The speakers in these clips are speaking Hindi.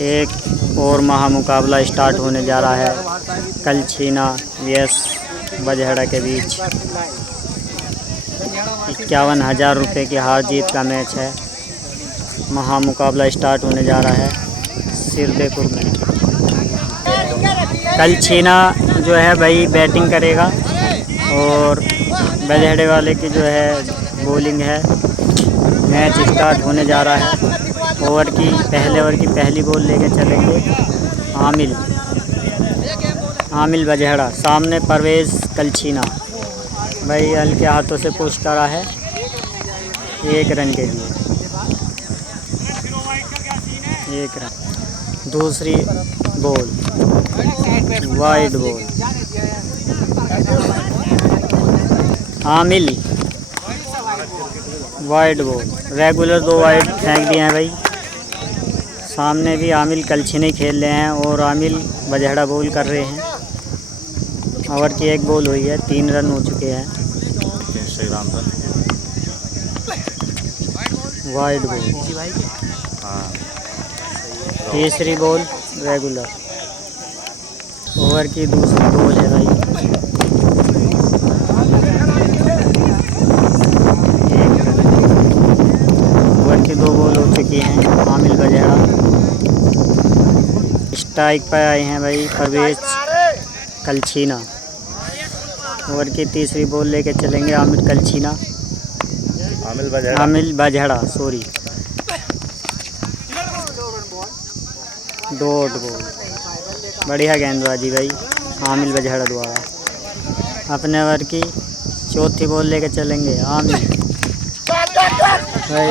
एक और महामुकाबला स्टार्ट होने जा रहा है कलछीना vs बजहड़ा के बीच। 51,000 रुपये की हार जीत का मैच है। महामुकाबला स्टार्ट होने जा रहा है सिरदेपुर में। कलछीना जो है भाई बैटिंग करेगा और बजहड़े वाले की जो है बॉलिंग है। मैच स्टार्ट होने जा रहा है। पहले ओवर की पहली बॉल लेके चलेंगे आमिल बजहड़ा, सामने परवेज़ कलछीना। भाई हल्के हाथों से पुश करा है 1 रन के लिए, 1 रन। दूसरी बॉल वाइड बॉल, आमिल वाइड बॉल, रेगुलर 2 वाइड फेंक दिए हैं भाई। सामने भी आमिल कलछीने खेल रहे हैं और आमिल बजहड़ा बॉल कर रहे हैं। ओवर की 1 बॉल हुई है, 3 रन हो चुके हैं। वाइड बॉल, तीसरी बॉल रेगुलर। ओवर की दूसरी बॉल है भाई। ओवर की 2 बॉल हो चुकी हैं। आमिल बजहड़ा स्ट्राइक पर आए हैं भाई परवेज़ कलछीना। ओवर की तीसरी बॉल लेके चलेंगे आमिल बजहड़ा सॉरी। डॉट बॉल, बढ़िया गेंदबाजी भाई आमिल बजहड़ा द्वारा। अपने ओवर की चौथी बॉल लेके चलेंगे आमिल भाई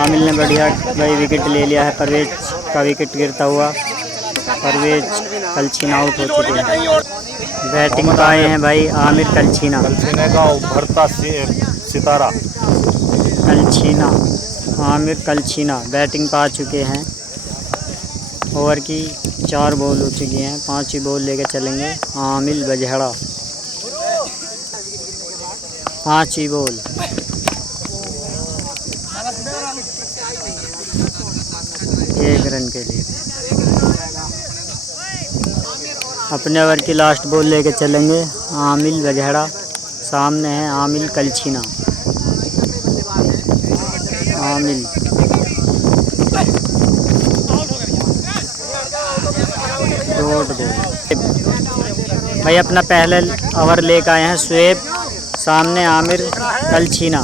आमिल ने बढ़िया भाई विकेट ले लिया है। परवेज़ का विकेट गिरता हुआ परवेज़ कलछीना आउट हो चुके हैं। बैटिंग पर आए हैं भाई आमिर कलछीना का उभरता सितारा आमिर कलछीना बैटिंग पर आ चुके हैं। ओवर की 4 बॉल हो चुकी हैं, 5वीं बॉल लेके चलेंगे आमिल बजहड़ा। 5वीं बॉल, एक रन के लिए। अपने ओवर की लास्ट बॉल लेके चलेंगे आमिल बजहड़ा। सामने है आमिल कलछीना। आमिल डॉट बॉल भाई अपना पहले ओवर लेकर आए हैं शुएब। सामने आमिर कलछीना।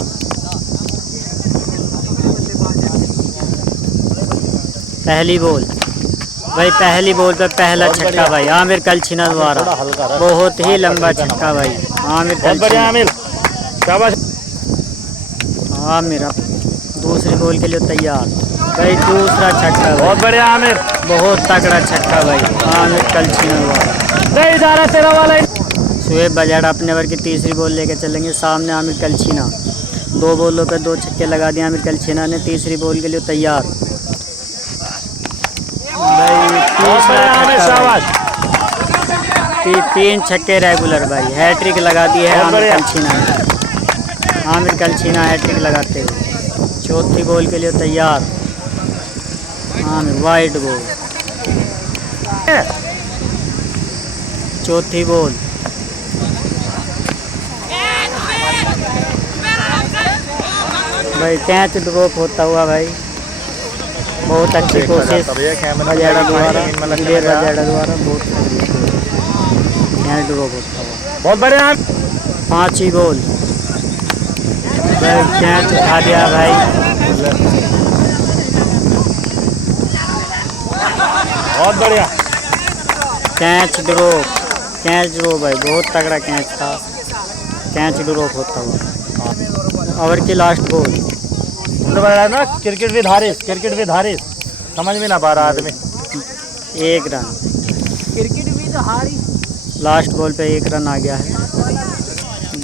पहली बॉल भाई, पहली बॉल पे पहला छक्का भाई आमिर कलछीना द्वारा। बहुत ही लंबा छक्का भाई आमिर कलछीना। आमिर अब दूसरी बॉल के लिए तैयार भाई। दूसरा छक्का, बहुत बढ़िया आमिर, बहुत तगड़ा छक्का भाई आमिर कलछीना द्वारा। शुएब बजहड़ा अपने ओवर की तीसरी बॉल लेके चलेंगे। सामने आमिर कलछीना। 2 बॉलों पे 2 छक्के लगा दिए आमिर कलछीना ने। तीसरी बॉल के लिए तैयार भाई। 3 छक्के रेगुलर भाई। हैट्रिक लगा दी है आमिर कलछीना ने। आमिर कलछीना हैट्रिक लगाते हुए। चौथी बॉल के लिए तैयार आमिर। वाइड बॉल, चौथी बॉल भाई। कैच ड्रॉप होता हुआ भाई। बहुत अच्छी कोशिश बजहड़ा द्वारा, बहुत कैच ड्रॉप होता हुआ। बहुत बढ़िया। 5वीं बॉल भाई। कैच उठा दिया भाई। बहुत बढ़िया। कैच ड्रॉप भाई, बहुत तगड़ा कैच था। कैच ड्रॉप होता हुआ। ओवर की लास्ट बॉल ना क्रिकेट विद हारिस समझ में ना पा रहा आदमी। 1 run. Cricket with Haris last ball पे 1 रन आ गया है।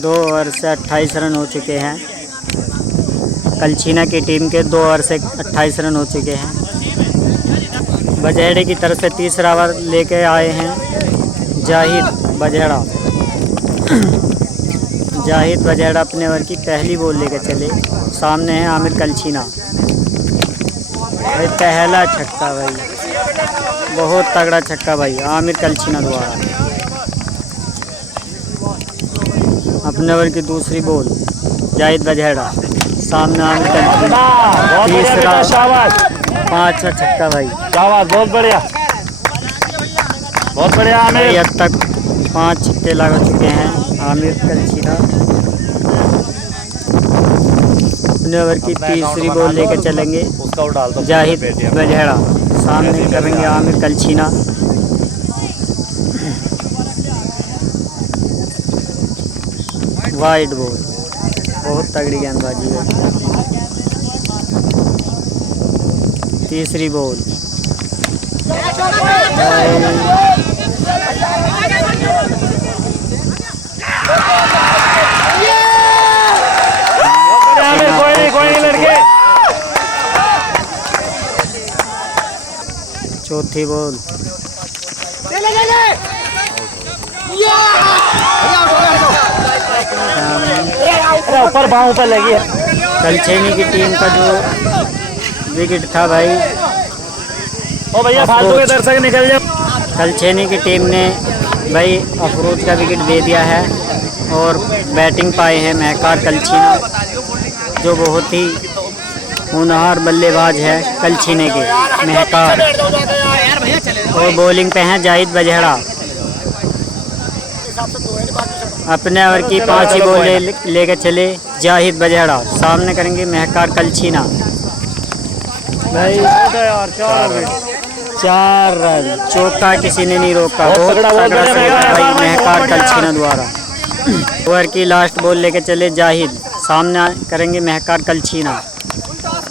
2 ओवर से 28 रन हो चुके हैं। कलछीना की टीम के 2 ओवर से 28 रन हो चुके हैं। बजहड़े की तरफ से तीसरा ओवर लेके आए हैं जाहिद बजहड़ा। जाहिद बजेड़ा अपने ओवर की पहली बॉल लेकर चले। सामने है आमिर कलछीना। भाई पहला छक्का भाई, बहुत तगड़ा छक्का भाई आमिर कलछीना द्वारा। अपने ओवर की दूसरी बॉल जाहिद बजेड़ा। सामने आमिर कलछीना। तीसरा, पांचवा छक्का भाई। शाबाश, बहुत बढ़िया, बहुत बढ़िया आमिर। अब तक 5 छक्के लगा चुके हैं आमिर कलछीना। अपने ओवर की तीसरी बॉल लेकर चलेंगे उसका डाल दो जाहिद बजेड़ा। सामने करेंगे आमिर कलछीना। वाइड बॉल, बहुत तगड़ी गेंदबाजी है। तीसरी बॉल कोई नहीं लड़के। चौथी बॉल ऊपर बाहों ऊपर लगी है। कलछेनी की टीम का जो विकेट था भाई, ओ भैया फालतू के दर्शक निकल जाओ। कलछेनी की टीम ने भाई अफरोज का विकेट दे दिया है और बैटिंग पाए हैं महकार कलछीना, जो बहुत ही होनहार बल्लेबाज है कलछीने के महकार। और बॉलिंग पे हैं जाहिद बजेड़ा। अपने ओवर की 5 ही बॉल लेकर चले जाहिद बजेड़ा। सामने करेंगे महकार कलछीना। भाई 4 रन, चौका किसी ने नहीं रोका। बहुत तगड़ा भाई महकार कलछीना द्वारा। ओवर की लास्ट बॉल लेकर चले जाहिद। सामने करेंगे महकार कलछीना।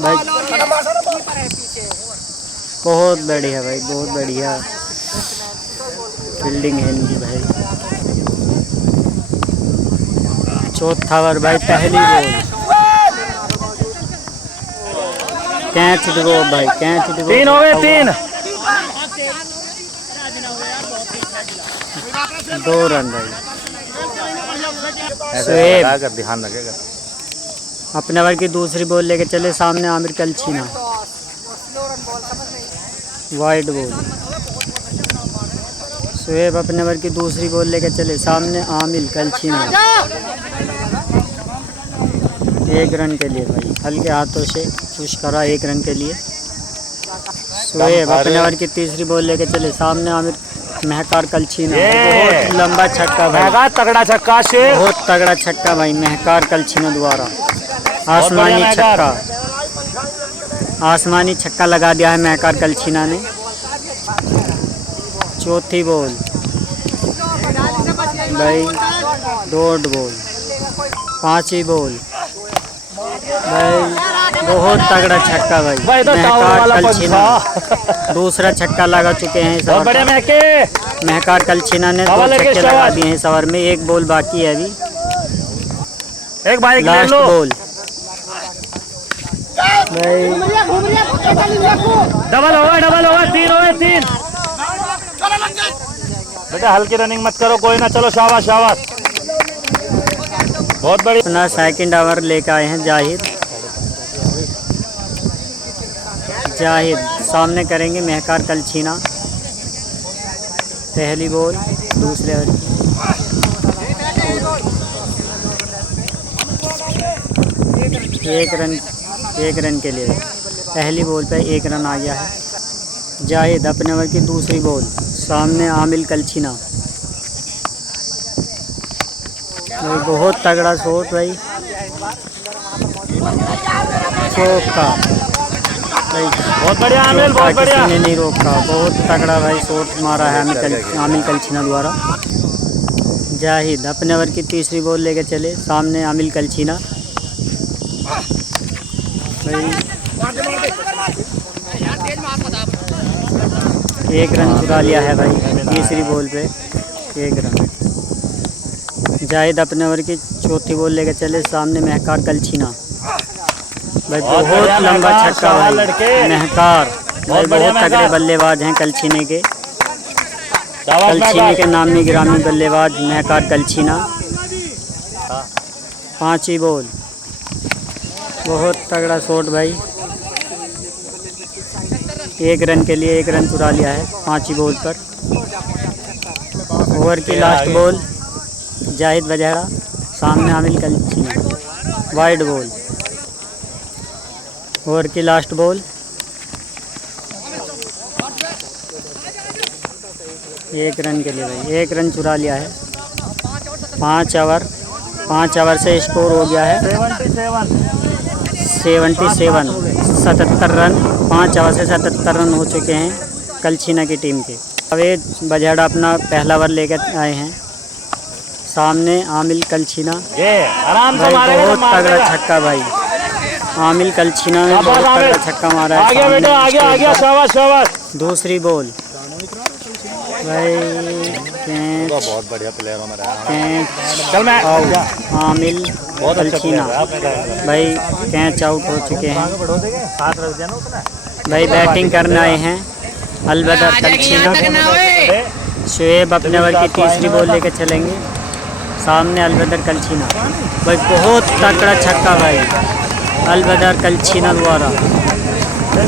भाई बहुत बढ़िया भाई, बहुत बढ़िया फील्डिंग है इनकी भाई। चौथा ओवर भाई, पहली बॉल कैच दो भाई, कैच दो। 3 हो गए, 3। 2 रन भाई। सुहेब ध्यान रखेगा। अपने ओवर की दूसरी बॉल लेके चले। सामने आमिर कलछीना। Wide ball. सुहेब अपने ओवर की दूसरी बॉल लेके चले। सामने आमिर कलछीना। 1 रन के लिए भाई, हल्के हाथों से पुश करा 1 रन के लिए। सुहेब अपने ओवर की तीसरी बॉल लेके चले। सामने आमिर महकार कलछीना। बहुत लंबा छक्का भाई, तगड़ा छक्का शेर, बहुत तगड़ा छक्का भाई महकार कलछीना द्वारा। आसमानी छक्का, आसमानी छक्का लगा दिया है महकार कलछीना ने। चौथी बॉल भाई, डॉट बॉल। 5वीं बॉल भाई, बहुत तगड़ा छक्का भाई महकार कलछीना। दूसरा छक्का लगा चुके हैं इस ओवर। महकार कलछीना ने 2 छक्के लगा दिए हैं इस ओवर में। 1 बॉल बाकी है अभी। एक भाई लास्ट बॉल भाई, डबल होगा, 3 हो गए, 3। बेटा हल्की रनिंग मत करो, कोई ना, चलो शाबाश शाबाश, बहुत बड़ी। अपना सेकंड ओवर लेकर आए हैं जाहिद। जाहिद सामने करेंगे महकार कलछीना। पहली बॉल दूसरे ओवर की। 1 रन के लिए पहली बॉल पे 1 रन आ गया है। जाहिद अपने ओवर की दूसरी बॉल। सामने आमिर कलछीना। भाई बहुत तगड़ा शॉट भाई, चौका भाई, बहुत बढ़िया आमिर, बहुत बढ़िया। किसी ने नहीं रोका। बहुत तगड़ा भाई शॉट मारा है आमिर कलछीना द्वारा। जाहिद अपने ओवर की तीसरी बॉल लेकर चले। सामने आमिर कलछीना। भाई 1 रन चुरा लिया है भाई तीसरी बॉल पे। 1 रन। जाहिद अपने ओवर की चौथी बॉल लेकर चले। सामने महकार कलछीना। भाई बहुत लंबा छक्का भाई महकार। भाई बहुत तगड़े बल्लेबाज हैं कलछीने के। कलछीने के नामी गिरामी बल्लेबाज महकार कलछीना। था। 5वीं बॉल, बहुत तगड़ा शॉट भाई। 1 रन के लिए 1 रन चुरा लिया है 5वीं बॉल पर। ओवर की लास्ट बॉल, जाहिद बजहरा, सामने आमिल कलछीना, वाइड बॉल। ओवर की लास्ट बॉल, 1 रन के लिए भाई 1 रन चुरा लिया है। 5 ओवर से स्कोर हो गया है 77 रन। 5 ओवर से 77 रन हो चुके हैं कलछीना की टीम के। जावेद बजहड़ा अपना पहला ओवर लेकर आए हैं। सामने आमिल कलछीना, आराम से भाई बहुत तगड़ा छक्का भाई। आमिल कलछीना ने बहुत तगड़ा छक्का मारा है। आगे बेटा, आगे शाबाश शाबाश। दूसरी बॉल भाई, कैच, बहुत बढ़िया प्लेयर हो मेरा। कैच चल मैं आउट। आमिल कलछीना भाई कैच आउट हो चुके हैं। हाथ रख दिया ना उसने। भाई बैटिंग करने आए हैं अलबदर कलछीना। शुएब अपने ओवर की तीसरी बॉल लेकर चलेंगे। सामने अलबदर कलछीना, भाई बहुत तगड़ा छक्का भाई अलबदर कलछीना द्वारा।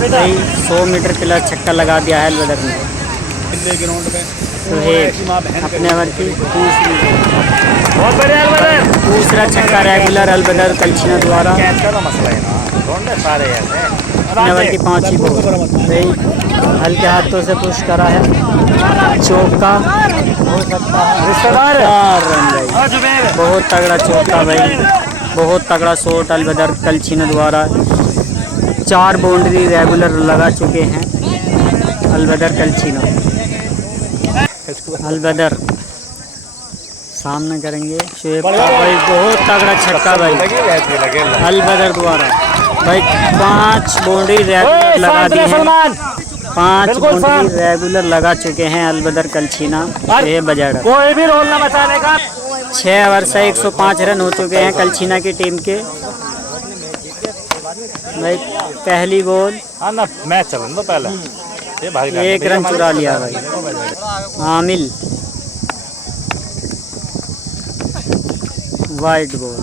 भाई 100 मीटर प्लस छक्का लगा दिया है अलबदर ने। सुहेब अपने ओवर की बहुत बढ़िया अलबदर। दूसरा छक्का रेगुलर अलबदर कलछीना द्वारा। कैच का तो मसला है ना, ढूंढे सारे ऐसे। अपने ओवर की 5वीं बॉल, भाई हल्के हाथों से पुश करा है, चौका हो सकता है। रिश्तेदार 4 रन भाई, बहुत तगड़ा चौका भाई, बहुत तगड़ा शॉट अलबदर कलछीना द्वारा। 4 बाउंड्री रेगुलर लगा चुके हैं अलबदर कलछीना। अलबदर सामना करेंगे शुएब का, भाई बहुत तगड़ा छक्का भाई अलबदर द्वारा। भाई 5 बाउंड्री रेगुलर लगा दी है। 5 बाउंड्री रेगुलर लगा चुके हैं अलबदर कलछीना शुएब बजहड़ा। कोई भी रोल ना बचाने का। 6 ओवर से 105 रन हो चुके हैं कलछीना की टीम के। भाई पहली बॉल, हाँ ना मैच चलन दो पहले। ये भाग 1 रन चुरा लिया भाई। आमिल वाइड बॉल,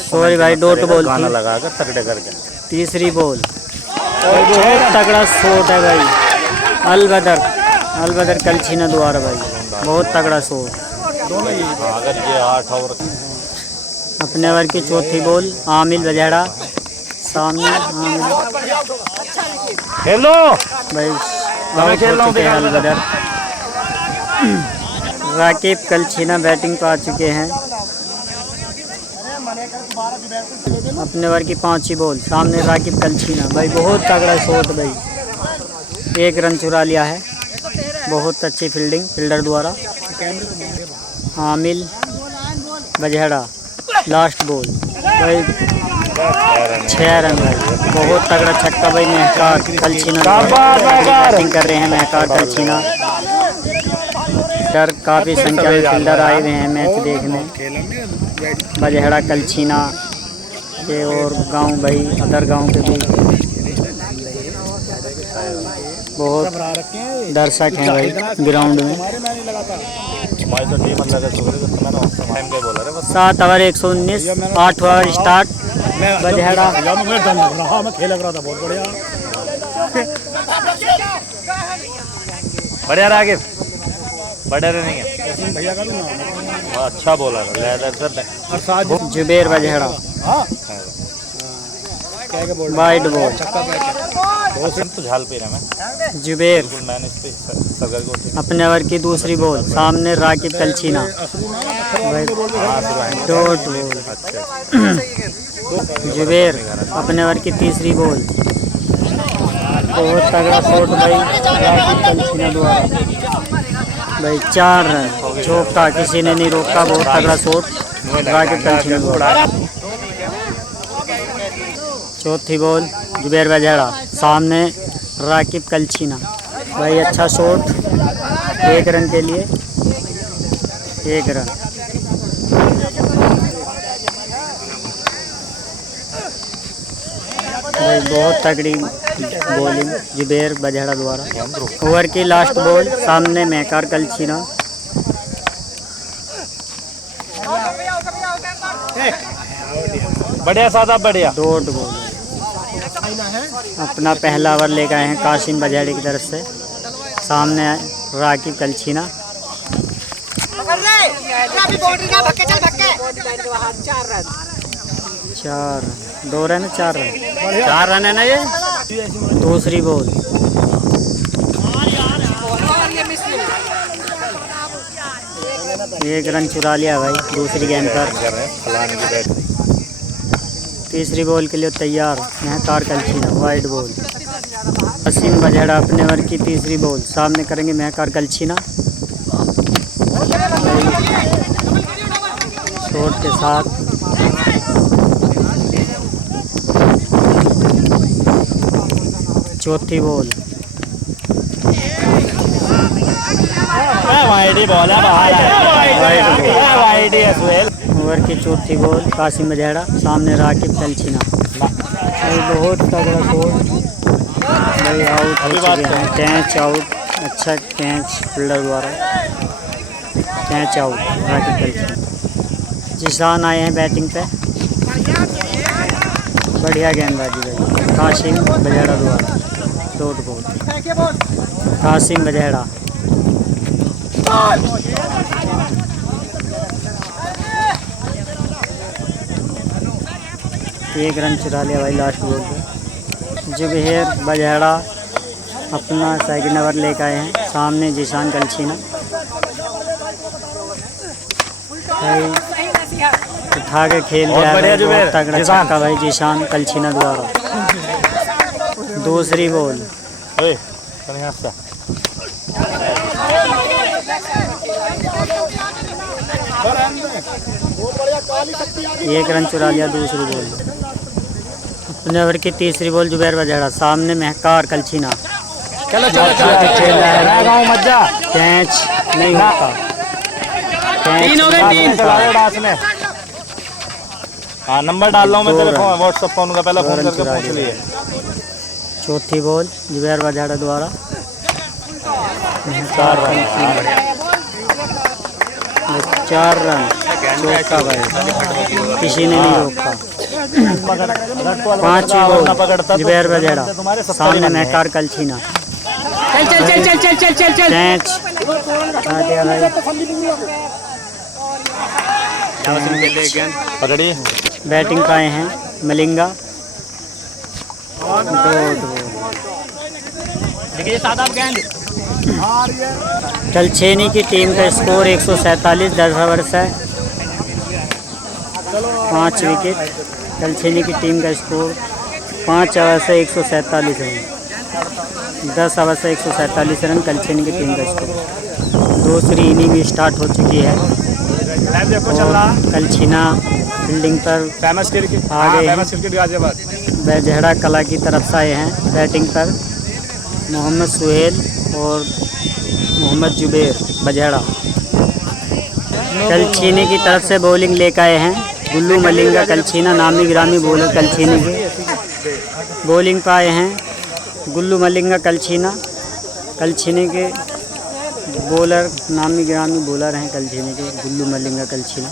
सॉरी भाई डॉट बॉल गाना थी। लगा कर तगड़े करके। तीसरी बॉल, बहुत तगड़ा शॉट है भाई अलबदर कलछीना द्वारा भाई, बहुत तगड़ा शॉट। अगर ये 8 ओवर अपने ओवर की 4थी बॉल, आमिल बजहड़ा, सामने आमिल हेलो भाई आउट हो चुके हैं अलबदर। राकिब कलछीना बैटिंग पर आ चुके हैं। अपने ओवर की 5वीं बॉल, सामने राकिब कलछीना, भाई बहुत तगड़ा शॉट भाई, 1 रन चुरा लिया है। बहुत अच्छी फील्डिंग फील्डर द्वारा। आमिल बजहड़ा लास्ट बॉल, भाई 6 रन भाई, बहुत तगड़ा छक्का भाई। महकार कलछीना बैटिंग कर रहे हैं, महकार कलछीना। सर काफ़ी संख्या में फील्डर आए हुए हैं मैच देखने। बजहड़ा कलछीना के और गांव भाई अदर गांव के भी बहुत दर्शक हैं भाई ग्राउंड में। 7 ओवर 119, 8 ओवर स्टार्ट। बजहड़ा बढ़िया रागिब, बढ़िया नहीं है भैया का भी नाम। अच्छा बोला जुबेर बजहड़ा वाइड बॉल। तो झाल पे मैं जुबेर मैंने इस पे सगर को अपने ओवर की दूसरी बॉल, सामने राकिब कलछीना, डॉट बॉल। जुबेर अपने ओवर की तीसरी बॉल, बहुत तगड़ा शॉट भाई राकिब कलछीना द्वारा। भाई 4 रन, चौका किसी ने नहीं रोका, बहुत तगड़ा शॉट राकिब कलछीना द्वारा। चौथी बॉल, जुबेर बजहड़ा, सामने राकिब कलछीना, भाई अच्छा शॉट, 1 रन के लिए 1 रन। भाई बहुत तगड़ी बॉलिंग जुबेर बजहड़ा द्वारा। ओवर की लास्ट बॉल, सामने महकार कलछीना, बढ़िया सादा बढ़िया। Dot ball. अपना पहला ओवर लेकर आए हैं कासिम बजेड़ी की तरफ से। सामने Raqib Kalchhina. 4 2 run 4 run 4 run है ना ये। दूसरी बॉल। एक रन चुरा लिया भाई दूसरी गेंद पर। तीसरी बॉल के लिए तैयार महकार कलछीना। Wide ball. कासिम बजेड़ा अपने ओवर की तीसरी बॉल। सामने करेंगे महकार कलछीना। शॉट के साथ चौथी बॉल। वाइडी बॉल है, बाहर है। वाइडी है सुहेल। ओवर की चौथी बॉल कासिम बजेड़ा। सामने राकिब कलछीना। बहुत तगड़ा शॉट भाई। आउट हो चुके हैं। Catch out. अच्छा कैच फील्डर द्वारा। Catch out Raqib Kalchhina. जिशान आए हैं बैटिंग पे। बढ़िया गेंदबाजी भाई कासिम बजेड़ा द्वारा। Dot ball. कासिम बजेड़ा। एक रन चुरा लिया भाई लास्ट बॉल पे। जुबेर बजेड़ा अपना सेकंड ओवर लेकर आए हैं। सामने जिशान कलछीना। भाई उठा के खेल रहा है। बहुत तगड़ा छक्का भाई जिशान कलछीना द्वारा। दूसरी बॉल। एक रन चुरा लिया दूसरी बॉल। अपने ओवर की तीसरी बॉल जुबेर बजेड़ा। सामने महकार कलछीना। चलो खेल रहा है मज्जा। कैच नहीं होता। 3 हो गए 3। हाँ नंबर डाल रहा हूँ मैं तेरे फोन व्हाट्सएप फोन का। पहले फोन करके पूछ लिए। चौथी बॉल जुबेर बजेड़ा द्वारा। 4 रन चौका भाई किसी ने नहीं रोका। 5वीं बॉल जुबेर बजेड़ा। सामने महकार कलछीना। कैच पकड़िए। बैटिंग पाए हैं मलिंगा। कलछेनी की टीम का स्कोर 147 10 ओवर से 5 विकेट। कलछेनी की टीम का स्कोर 5 ओवर से 147 रन। 10 ओवर से 147 रन कलछेनी की टीम का स्कोर। दूसरी इनिंग स्टार्ट हो चुकी है। कलछीना फील्डिंग पर आगे हैं। बजेड़ा कला की तरफ से आए हैं बैटिंग पर मोहम्मद सुहेल और मोहम्मद जुबेर बजेड़ा। कलछीनी की तरफ से बॉलिंग लेकर आए हैं गुल्लू मलिंगा कलछीना। नामी गिरामी बॉलर कलछीनी के बॉलिंग पर आए हैं गुल्लू मलिंगा कलछीना। कलछीनी के बॉलर नामी गिरामी बॉलर हैं कलछीनी के गुल्लू मलिंगा कलछीना।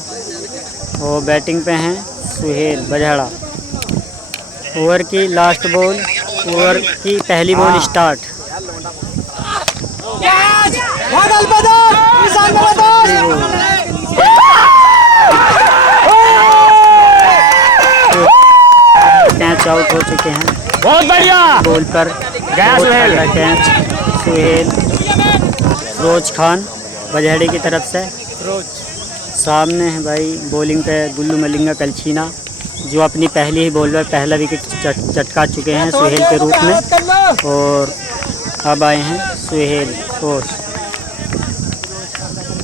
और बैटिंग पे हैं सुहेल बजेड़ा। ओवर की लास्ट बॉल। ओवर की पहली बॉल स्टार्ट। कैच आउट हो चुके हैं। बहुत बढ़िया बॉल पर गया सुहेल। कैच सुहेल फिरोज खान बजेड़ी की तरफ से। सामने है भाई बॉलिंग पे गुल्लू मलिंगा कलछीना जो अपनी पहली ही बॉल पर पहला विकेट चटका चुके हैं सुहेल के रूप में। और अब आए हैं सुहेल कोच।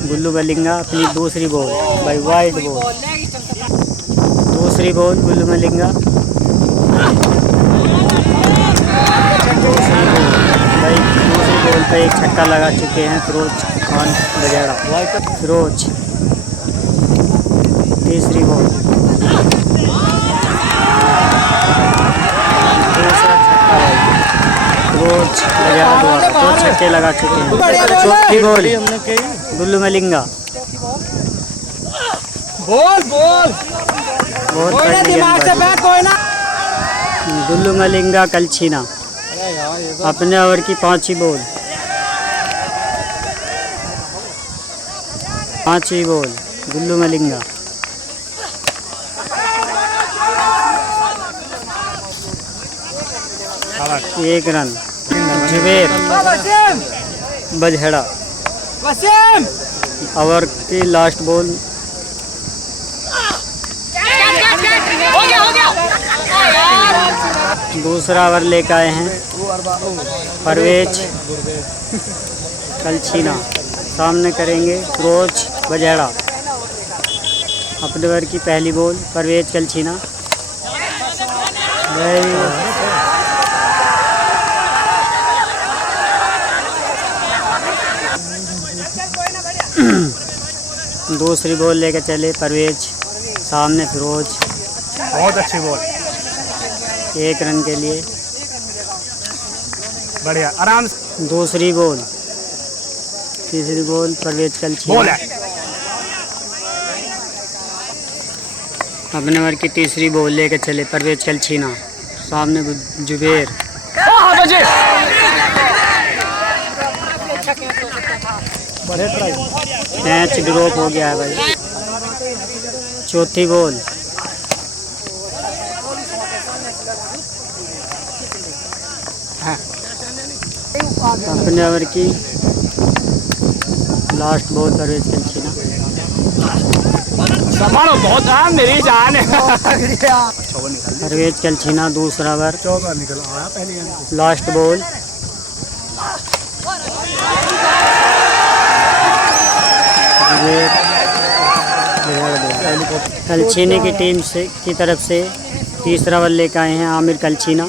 गुल्लू मलिंगा अपनी दूसरी बॉल भाई वाइड बॉल। दूसरी बॉल गुल्लू मलिंगा। दूसरी बॉल भाई दूसरी बॉल पे एक छक्का लगा चुके हैं फिरोज खान बजेड़ा। फिरोज तीसरी बॉल। दूसरा छक्का भाई फिरोज बजेड़ा द्वारा। 2 छक्के लगा चुके हैं। चौथी बॉल गुल्लू मलिंगा। बोल बोल बहुत कोई ना तगड़ी दिमाग से गेंदबाजी। बैठ कोई ना। दुल्लू मलिंगा कलछीना अरे यार ये अपने ओवर की 5वीं बॉल। 5वीं बॉल दुल्लू मलिंगा। एक रन। जुबेर वसीम बजहेड़ा वसीम ओवर की लास्ट बॉल। दूसरा ओवर लेकर आए हैं परवेज कलछीना। सामने करेंगे फिरोज बजहेड़ा। अपने ओवर की पहली बॉल परवेज कलछीना। दूसरी बॉल लेकर चले परवेज। सामने फिरोज। बहुत अच्छी बॉल, 1 रन के लिए। बढ़िया, आराम से दूसरी बॉल। तीसरी बॉल परवेज बॉल कलछीना। है। अपने ओवर की तीसरी बॉल लेकर चले परवेज कलछीना। सामने जुबेर। बढ़िया ट्राई। कैच ड्रॉप हो गया है भाई। चौथी बॉल। अपने ओवर की लास्ट बॉल परवेज कलछीना। संभालो, बहुत मेरी जान है। परवेज कलछीना दूसरा ओवर। चौका निकल आया पहले गेंद। Last ball. कलछीने की टीम से की तरफ से तीसरा ओवर लेकर आए हैं आमिर कलछीना।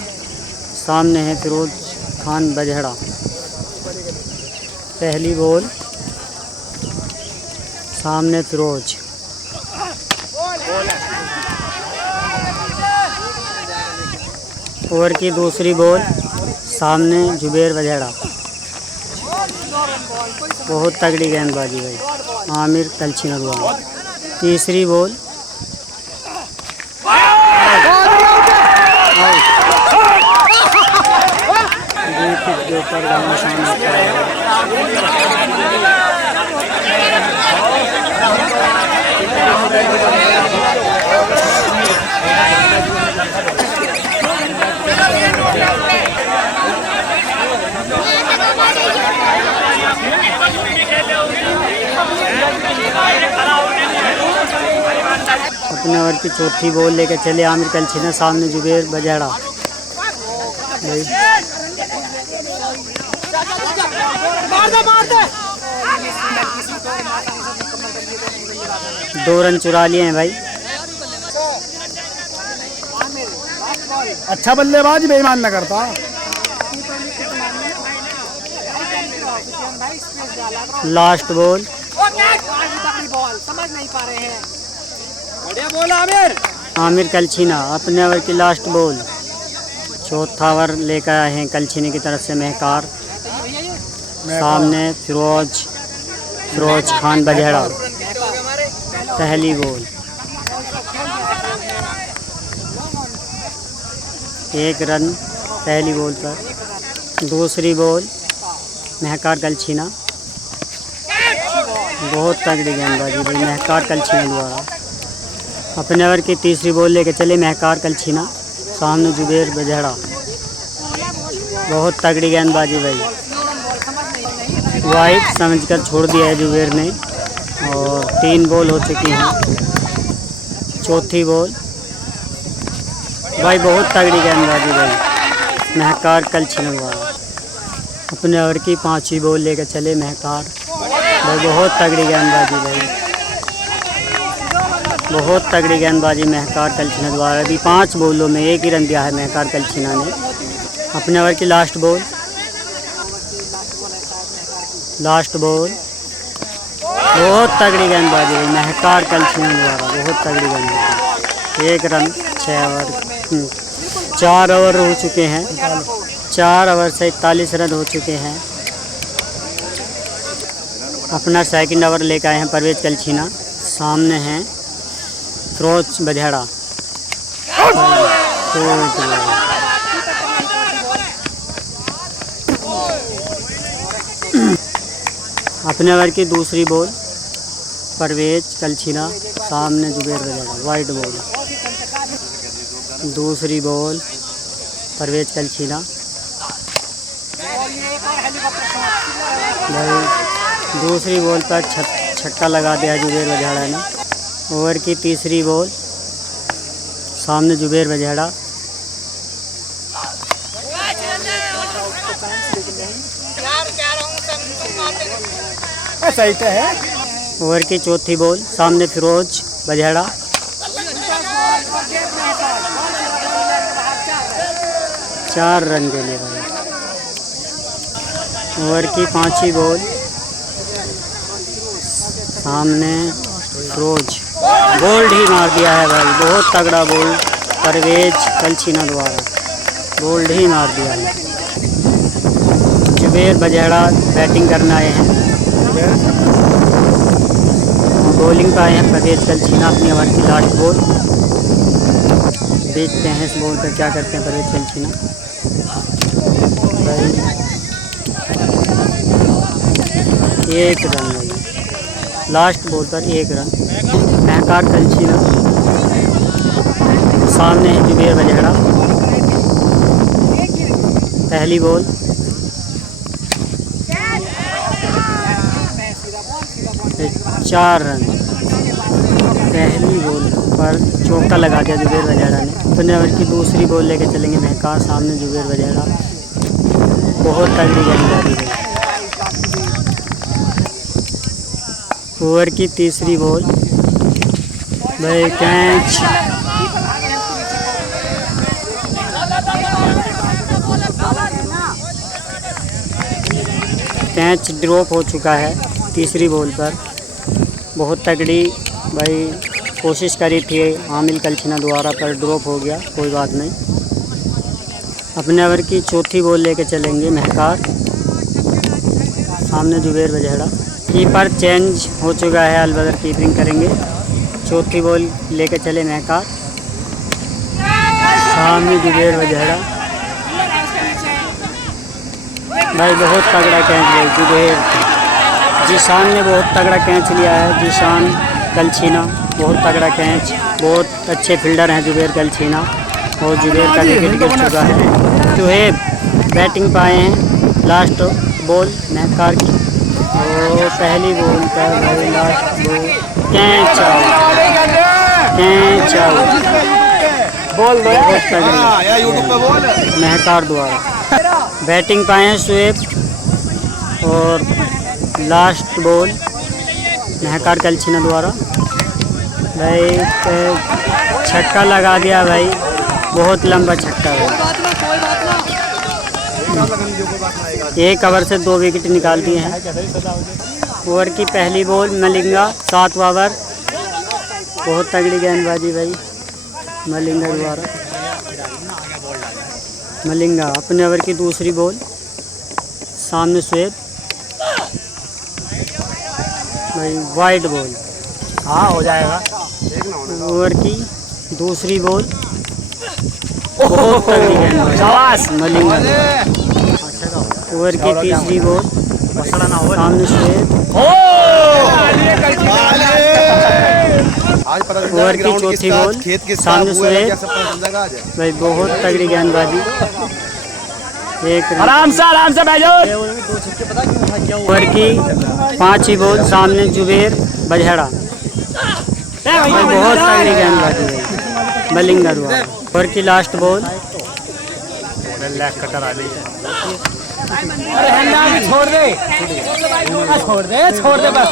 सामने है फिरोज खान बजहेड़ा। पहली बॉल। सामने फिरोज। ओवर की दूसरी बॉल। सामने जुबेर बजहेड़ा। बहुत तगड़ी गेंदबाजी भाई आमिर कलछीना द्वारा। तीसरी बॉल। के ऊपर घमासान होता है। अपने ओवर की चौथी बॉल लेकर चले आमिर कलछीना। सामने जुबेर बजहेड़ा। दो रन चुरा लिए हैं भाई। अच्छा बल्लेबाज बेईमान न करता। Last ball. समझ नहीं पा रहे हैं। बढ़िया बोल आमिर। आमिर कलछीना अपने ओवर की लास्ट बॉल। चौथा ओवर लेकर आए हैं कलछीने की तरफ से महकार। सामने फिरोज खान बजहेड़ा। पहली बॉल। 1 रन पहली बॉल पर। दूसरी बॉल महकार कलछीना। बहुत तगड़ी गेंदबाजी भाई महकार कलछीना द्वारा। अपने ओवर की तीसरी बॉल लेकर चले महकार कलछीना। सामने जुबेर बजहेड़ा। बहुत तगड़ी गेंदबाजी भाई। वाइड समझकर छोड़ दिया है जुबेर ने और 3 बॉल हो चुकी हैं। चौथी बॉल भाई बहुत तगड़ी गेंदबाजी भाई महकार कलछीना द्वारा। अपने ओवर की 5वीं बॉल लेकर चले महकार भाई। बहुत तगड़ी गेंदबाजी भाई। बहुत तगड़ी गेंदबाजी महकार कलछीना द्वारा। अभी 5 बॉलों में 1 ही रन दिया है महकार कलछीना ने। अपने ओवर की लास्ट बॉल। बहुत तगड़ी गेंदबाजी है महकार कलछीना द्वारा। बहुत तगड़ी गेंदबाजी। 1 रन 6 ओवर 4 ओवर हो चुके हैं। 4 ओवर से 41 रन हो चुके हैं। अपना सेकंड ओवर लेकर आए हैं परवेज कलछीना। सामने हैं फिरोज बजहड़ा। अपने ओवर की दूसरी बॉल परवेज कलछीना, सामने जुबेर बजहड़ा। Wide ball. दूसरी बॉल परवेज कलछीना। भाई दूसरी बॉल पर छक्का लगा दिया जुबेर बजहड़ा ने। ओवर की तीसरी बॉल सामने जुबेर बजहड़ा। सही तो है। ओवर की चौथी बॉल सामने फिरोज बजहड़ा। 4 रन के लिए भाई। ओवर की पांचवी बॉल सामने फिरोज। बोल्ड ही मार दिया है भाई, बहुत तगड़ा बोल परवेज कलछीना द्वारा। बोल्ड ही मार दिया है। जुबेर बजहड़ा बैटिंग करने आए हैं, बॉलिंग पर आए हैं परवेज कलछीना। अपनी ओवर की लास्ट बॉल देखते हैं, इस बॉल पर क्या करते हैं परवेज कलछीना। भाई 1 रन भाई, लास्ट बॉल पर 1 रन। महकार कलछीना, सामने है जुबेर बजहड़ा। पहली बॉल 4 रन। पहली बॉल पर चौका लगा दिया जुबेर बजहड़ा ने। अपने ओवर की दूसरी बॉल लेके चलेंगे महकार, सामने जुबेर बजहड़ा। बहुत तगड़ी गेंदबाजी है। ओवर की तीसरी बॉल भाई कैच। कैच ड्रॉप हो चुका है तीसरी बॉल पर। बहुत तगड़ी भाई कोशिश करी थी आमिल कलछीना द्वारा, पर ड्रॉप हो गया, कोई बात नहीं। अपने ओवर की चौथी बॉल लेके चलेंगे महकार, सामने जुबेर बजहड़ा। कीपर चेंज हो चुका है, अलबदर कीपिंग करेंगे। चौथी बॉल लेके चले महकार, सामने जुबेर बजहड़ा। भाई बहुत तगड़ा कैच है जुबेर। जीशान ने बहुत तगड़ा कैच लिया है, जीशान कलछीना। बहुत तगड़ा कैच, बहुत अच्छे फील्डर हैं जुबेर कलछीना। और जुबेर का विकेट गिर चुका है। शुएब बैटिंग पाए हैं, लास्ट बॉल महकार की। और पहली बॉल पर भाई last ball catch out, catch out. बोल दो यार यूट्यूब पे बोल। महकार द्वारा बैटिंग पाए हैं शुएब। और लास्ट बॉल महकार कलछीना द्वारा। भाई छक्का लगा दिया भाई, बहुत लंबा छक्का है। 1 ओवर से 2 विकेट निकाल दिए हैं। ओवर की पहली बॉल मलिंगा, 7वां ओवर। बहुत तगड़ी गेंदबाजी भाई मलिंगा द्वारा। मलिंगा अपने ओवर की दूसरी बॉल, सामने शुएब भाई। वाइड बॉल, हाँ हो जाएगा। ओवर की दूसरी बॉल। बहुत तगड़ी गेंदबाजी मलिंगा। ओवर की तीसरी बॉल, सामने शुएब। ओवर की चौथी बॉल, सामने शुएब भाई। बहुत तगड़ी गेंदबाजी। 1 रन। आराम से बैठो। ओवर की 5वीं बॉल, सामने जुबेर बजहड़ा भाई। बहुत तगड़ी गेंदबाजी है मलिंगा द्वारा। ओवर की लास्ट बॉल कटर आ गई है। छोड़ दे बस।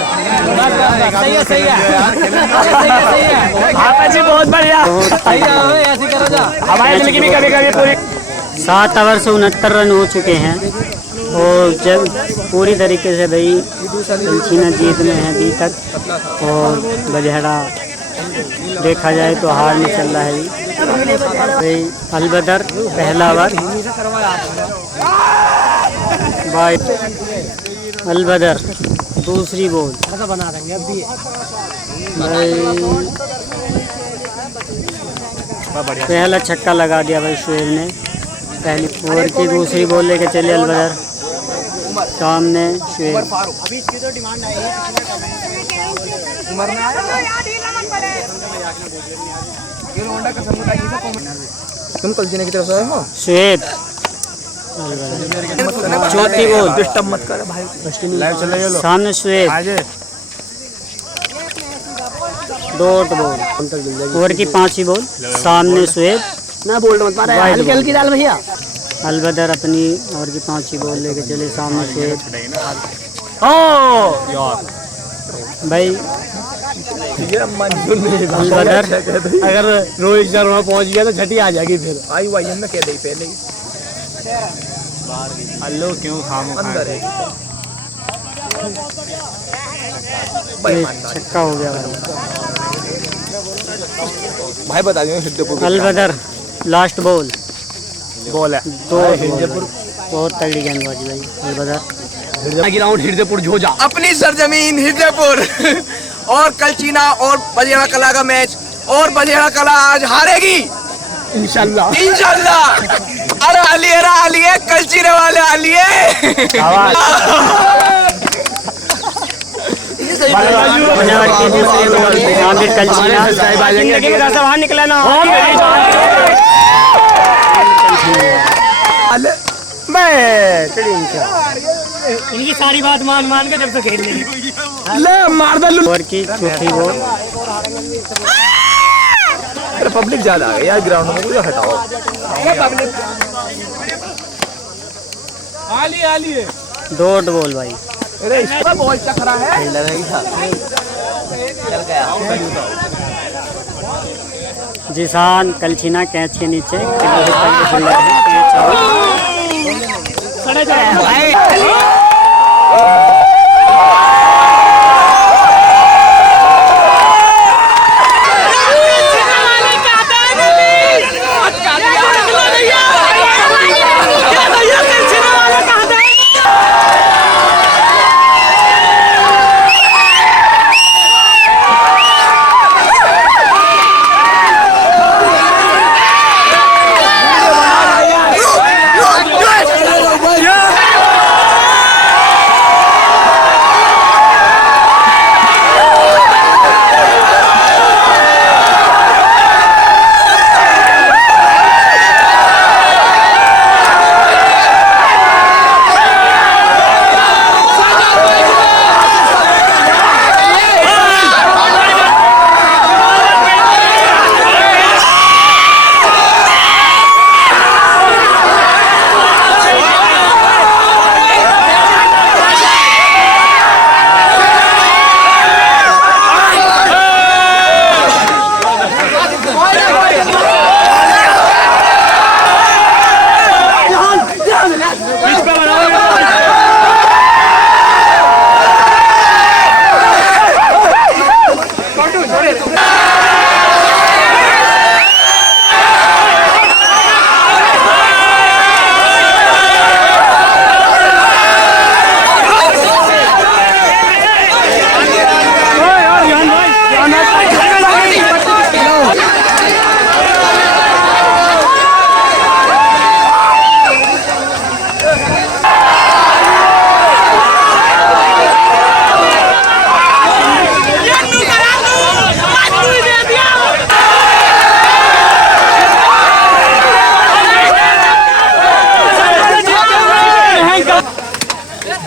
सही है। आपा जी बहुत बढ़िया। सही है, ऐसे करो जा। हमारे दिल की भी कभी कभी पूरी। 7 ओवर से 69 रन हो चुके हैं। और जब पूरी तरीके से भाई कलछीना जीत में है अभी तक। और बजहड़ा देखा जाए तो हार में चल रहा है भाई। अलबदर पहला ओवर भाई। अलबदर दूसरी बॉल बना देंगे अब भी भाई। पहला छक्का लगा दिया भाई शुएब ने। पहली ओवर की दूसरी बॉल लेके चले अलबदर, सामने शुएब। तुम कल्चीना की तरफ से आए हो? शुएब चौथी बॉल, डिस्टर्ब मत कर भाई। सामने शुएब, डॉट बॉल। ओवर की पांचवी बॉल, सामने शुएब, ना बोल्ड मत मारे, हल्की हल्की डाल भैया। अलबदर अपनी ओवर की पांचवी बॉल लेके चले, सामने शुएब। भाई अलबदर अगर रोहित शर्मा पहुंच गया तो छठी आ जाएगी फिर। आई वाई हम कह दे पहले ही। अल्लो क्यों खामो अंदर है छक्का हो गया भाई, बता दियो हिरदेपुर। अलबदर लास्ट बॉल बॉल है दो, बहुत तगड़ी गेंदबाजी भाई अलबदर। ग्राउंड हिरदेपुर झोजा। अपनी सरजमीन हिरदेपुर और कलचीना और बजेड़ा कला का मैच, और बजेड़ा कला आज हारेगी इंशाल्लाह इंशाल्लाह। अरे आलिए कलचीने वाले आलिए। ओवर की दूसरी बॉल, आमिर कलचीना बाहर निकला ना। इनकी सारी बात मान मान के जब तक खेल लेंगे। ले मार दे। ओवर की चौथी बॉल, पब्लिक ज्यादा आ गई यार ग्राउंड में, मुझे हटाओ। डॉट बॉल भाई। अरे इसका बॉल चकरा है। जिसान कलचीना कैच के नीचे कैच आउट।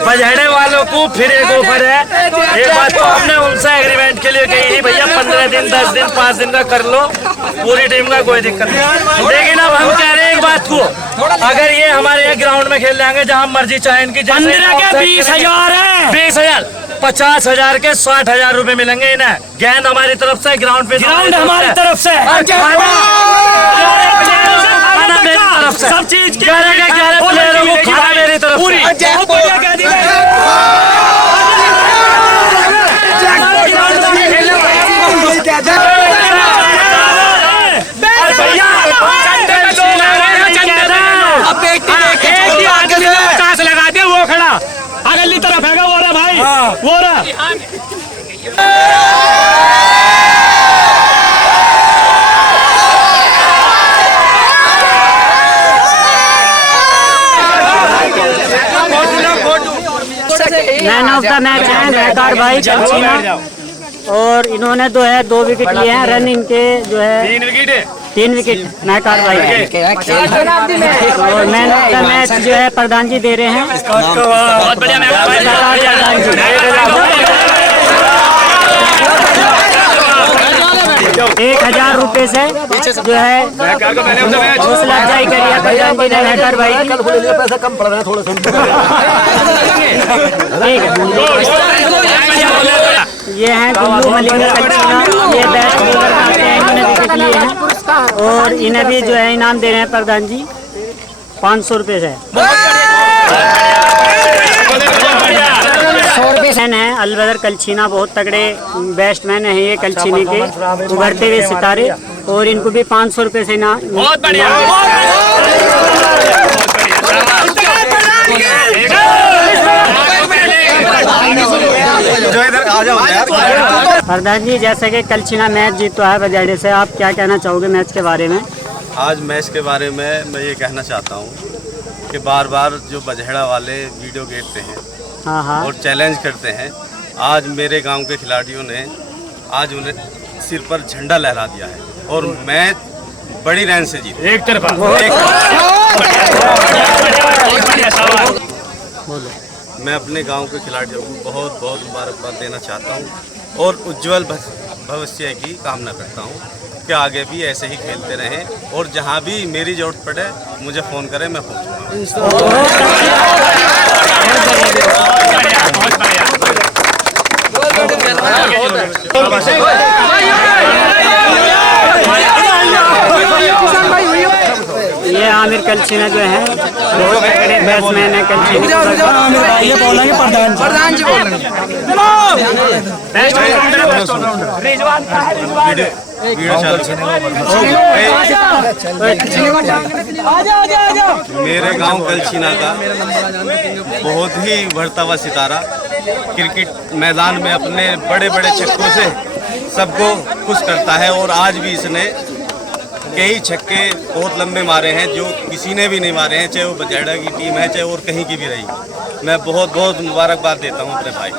बजहड़े वालों को फिर एक ऑफर है। एक बात तो हमने उनसे एग्रीमेंट के लिए कही थी, भैया 15 दिन 10 दिन 5 दिन का कर लो, पूरी टीम का कोई दिक्कत नहीं। लेकिन अब हम कह रहे हैं एक बात को, अगर ये हमारे ग्राउंड में खेल जाएंगे जहाँ मर्जी चाहे इनकी 20,000 है, 20,000 50,000 के 60,000 रुपए मिलेंगे इन्हें। गेंद हमारी तरफ से, ग्राउंड पे हमारी तरफ से, सब चीज 11 प्लेयरों को खाना मेरी तरफ से लगा दिया। वो खड़ा अगली तरफ है वो रहा भाई, वो रहा। मैन ऑफ द मैच है महकार भाई कलचीना, और इन्होंने जो है 2 विकेट लिए हैं। रन इनके जो है 3 विकेट महकार भाई है। और मैन ऑफ द मैच जो है प्रधान जी दे रहे हैं। बहुत बढ़िया प्रधान जी 1000 रुपए से जो है हौसला अफजाई करी है प्रधान जी ने महकार भाई की। पैसा कम पड़ रहा है थोड़ा सा। ये हैं गुल्लू मलिंगा कलचीना, ये बैट बॉलर आते हैं, इन्होंने विकेट लिए हैं और इन्हें भी जो है इनाम दे रहे हैं प्रधान जी 500 रुपये से। 100 रुपये है अलबदर कलचीना, बहुत तगड़े बैट्समैन है ये कलचीनी के उभरते हुए सितारे, और इनको भी 500 रुपये से इनाम। बहुत बढ़िया। प्रधान जी जैसे कि कलचीना मैच जीता है बजेड़े से, आप क्या कहना चाहोगे मैच के बारे में? आज मैच के बारे में मैं ये कहना चाहता हूँ कि बार बार जो बजहेड़ा वाले वीडियो घेरते हैं हाँ हाँ और चैलेंज करते हैं, आज मेरे गांव के खिलाड़ियों ने आज उन्हें सिर पर झंडा लहरा दिया है और मैच बड़ी रन से जीते। एक तरफा। मैं अपने गांव के खिलाड़ियों को बहुत बहुत मुबारकबाद देना चाहता हूं और उज्जवल भविष्य की कामना करता हूं कि आगे भी ऐसे ही खेलते रहें और जहां भी मेरी जरूरत पड़े मुझे फ़ोन करें, मैं ये आमिर कलचीना जो है बहुत तगड़े बैट्समैन है कलचीनी। ये बोलेंगे प्रधान जी मेरे गांव कलचीना का बहुत ही उभरता हुआ सितारा क्रिकेट मैदान में अपने बड़े बड़े छक्कों से सबको खुश करता है और आज भी इसने कई छक्के बहुत लंबे मारे हैं जो किसी ने भी नहीं मारे हैं, चाहे वो बजेड़ा की टीम है चाहे और कहीं की भी रही। मैं बहुत बहुत मुबारकबाद देता हूं अपने भाई।